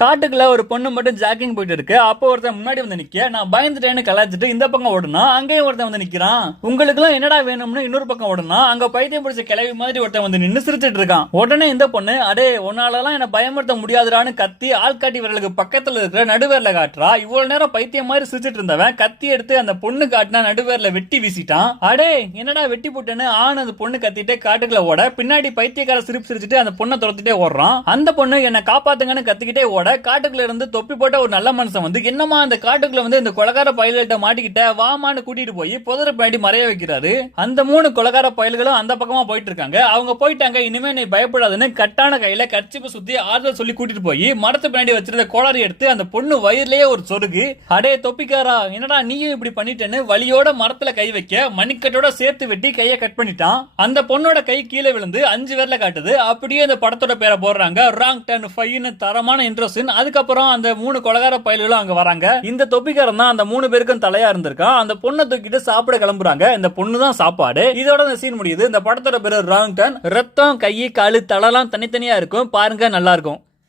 காட்டுக்குள்ள ஒரு பொண்ணு மட்டும் ஜாக்கிங் போயிட்டு இருக்கு. அப்போ ஒருத்தன் முன்னாடி வந்து நிக்க, நான் பயந்துட்டேன்னு கலாச்சிட்டு இந்த பக்கம் ஓடுனா அங்கேயும் ஒருத்தன் வந்து நிக்கிறான். உங்களுக்கு எல்லாம் என்னடா வேணும்னு இன்னொரு பக்கம் ஓடுனா அங்க பைத்தியம் பிடிச்ச கிளவி மாதிரி ஒருத்தன் வந்து நின்னு சிரிச்சிட்டு இருக்கான். உடனே இந்த பொண்ணு, அடே உன்னாலலாம் என்ன பயமுறுத்த முடியாதுடான்னு கத்தி ஆள்காட்டி விரலுக்கு பக்கத்துல இருக்கிற நடுவேர்ல காட்டுறா. இவ்வளவு நேரம் பைத்தியம் மாதிரி சிரிச்சிட்டு இருந்தவன் கத்தி எடுத்து அந்த பொண்ணு காட்டினா நடுவேர்ல வெட்டி வீசிட்டான். அடே என்னடா வெட்டி போட்டேன்னு அந்த பொண்ணு கத்திட்டே காட்டுக்குள்ள ஓட, பின்னாடி பைத்தியக்கார சிரிப்பு சிரிச்சுட்டு அந்த பொண்ணை துரத்திட்டே ஓடுறான். அந்த பொண்ணு என்ன காப்பாத்துங்கன்னு கத்திக்கிட்டே ஓட, காட்டுக்குள்ள இருந்து தொப்பி போட்ட ஒரு நல்ல மனுஷன் வந்து, என்னமா அந்த காட்டுக்குள்ள வந்து இந்த கொலகார பயல்கிட்ட மாட்டிக்கிட்ட, வாமான்னு கூட்டிட்டு போய் புதர பின்னாடி மறைய வைக்கிறாரு. அந்த 3 கொலகார பயல்களும் அந்த பக்கமா போயிட்டு இருக்காங்க. அவங்க போயிட்டாங்க, இனிமே நீ பயப்படாதுன்னு கட்டான கையில கர்ச்சிப்பை சுத்தி ஆறுதல் சொல்லி கூட்டிட்டு போய் மரத்து பின்னாடி வச்சிருந்த கோளாறு எடுத்து அந்த பொண்ணு வயிறுலயே ஒரு சொருகு. அடே தொப்பிக்காரா, என்னடா நீயும் இப்படி பண்ணிட்டேன்னு வலியோட மரத்துல கை வைக்க, மணிக்கட்டோட சேர்த்து வெட்டி கையை கட் பண்ணிட்டான். அந்த பொண்ணோட கை கீழே விழுந்து 5 விரல காட்டுது. அப்படியே அந்த படத்தோட பேரை போடுறாங்க, ராங் டர்ன் 5ன்னு தரமான இன்ட்ரெஸ்ட். அதுக்கப்புறம் அந்த 3 கொலகார பயல்களும் அங்க வராங்க. இந்த தொப்பிக்காரன் தான் அந்த 3 பேருக்கும் தலையா இருந்திருக்கான். அந்த பொண்ணை தூக்கிட்டு சாப்பிட கிளம்புறாங்க. இந்த பொண்ணு தான் சாப்பாடு. இதோட இந்த சீன் முடியுது. இந்த படத்தோட பேரு ராங் டர்ன். ரத்தம், கை, காலு, தலைலாம் தனித்தனியா இருக்கும். பாருங்க, நல்லா இருக்கும்.